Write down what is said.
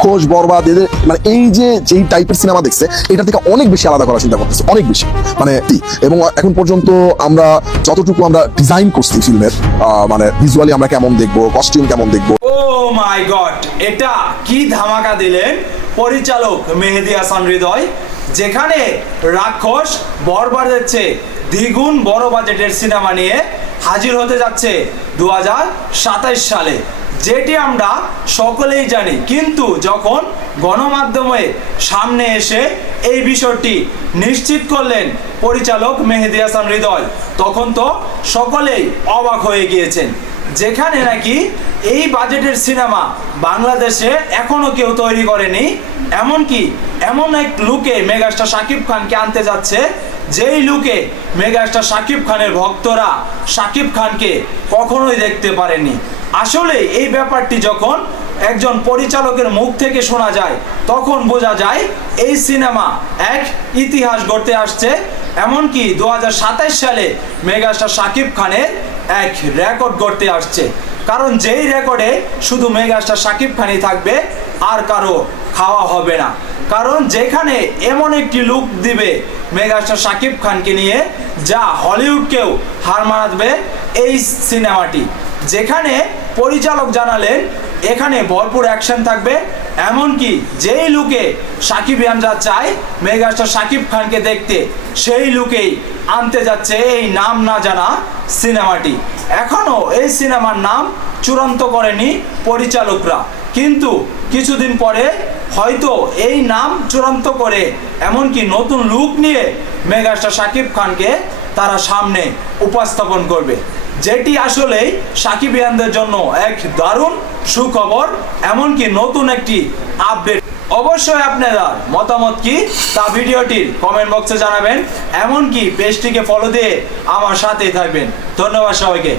রাক্ষস বরবাদ এদের মানে এই যে যেই টাইপের সিনেমা দেখছে এটা থেকে অনেক বেশি আলাদা করার চিন্তা করতেছে, অনেক বেশি মানে এবং এখন পর্যন্ত আমরা যতটুকু আমরা ডিজাইন করছি ফিল্মের মানে ভিজুয়ালি আমরা কেমন দেখবো, কস্টিউম কেমন দেখবো। ও মাই গড, এটা কি ধামাকা দিলেন পরিচালক মেহেদী হাসান হৃদয়, যেখানে রাক্ষস বরবাদের চেয়ে দ্বিগুণ বড় বাজেটের সিনেমা নিয়ে হাজির হতে যাচ্ছে 2027 সালে, যেটি আমরা সকলেই জানি। কিন্তু যখন গণমাধ্যমে সামনে এসে এই বিষয়টি নিশ্চিত করলেন পরিচালক মেহেদী হাসান হৃদয়, তখন তো সকলেই অবাক হয়ে গিয়েছেন। যেখানে নাকি এই বাজেটের সিনেমা বাংলাদেশে এখনো কেউ তৈরি করেনি, এমনকি এমন এক লুকে মেগাস্টার শাকিব খানকে আনতে যাচ্ছে যেই লুকে মেগাস্টার শাকিব খানের ভক্তরা শাকিব খানকে কখনোই দেখতে পারেনি। আসলে এই ব্যাপারটি যখন একজন পরিচালকের মুখ থেকে শোনা যায় তখন বোঝা যায় এই সিনেমা এক ইতিহাস গড়তে আসছে। এমনকি 2027 সালে মেগাস্টার শাকিব খানের এক রেকর্ড গড়তে আসছে, কারণ যেই রেকর্ডে শুধু মেগাস্টার শাকিব খানই থাকবে, আর কারো খাওয়া হবে না। কারণ যেখানে এমন একটি লুক দিবে মেগাস্টার শাকিব খানকে নিয়ে যা হলিউডকেও হার মানাবে এই সিনেমাটি। যেখানে পরিচালক জানালেন এখানে ভরপুর অ্যাকশন থাকবে, এমনকি যেই লুকে সাকিবিয়ানরা চায় মেগাস্টার শাকিব খানকে দেখতে সেই লুকেই আনতে যাচ্ছে এই নাম না জানা সিনেমাটি। এখনো এই সিনেমার নাম চূড়ান্ত করেনি পরিচালকরা, কিন্তু কিছুদিন পরে হয়তো এই নাম চূড়ান্ত করে এমনকি নতুন লুক নিয়ে মেগাস্টার শাকিব খানকে তারা সামনে উপস্থাপন করবে, যেটি আসলেই সাকিবিয়ানদের জন্য এক দারুণ সুখবর, এমনকি নতুন একটি আপডেট। অবশ্যই আপনারা মতামত কি তা ভিডিওটির কমেন্ট বক্সে জানাবেন, এমনকি পেজটিকে ফলো দিয়ে আমার সাথেই থাকবেন। ধন্যবাদ সবাইকে।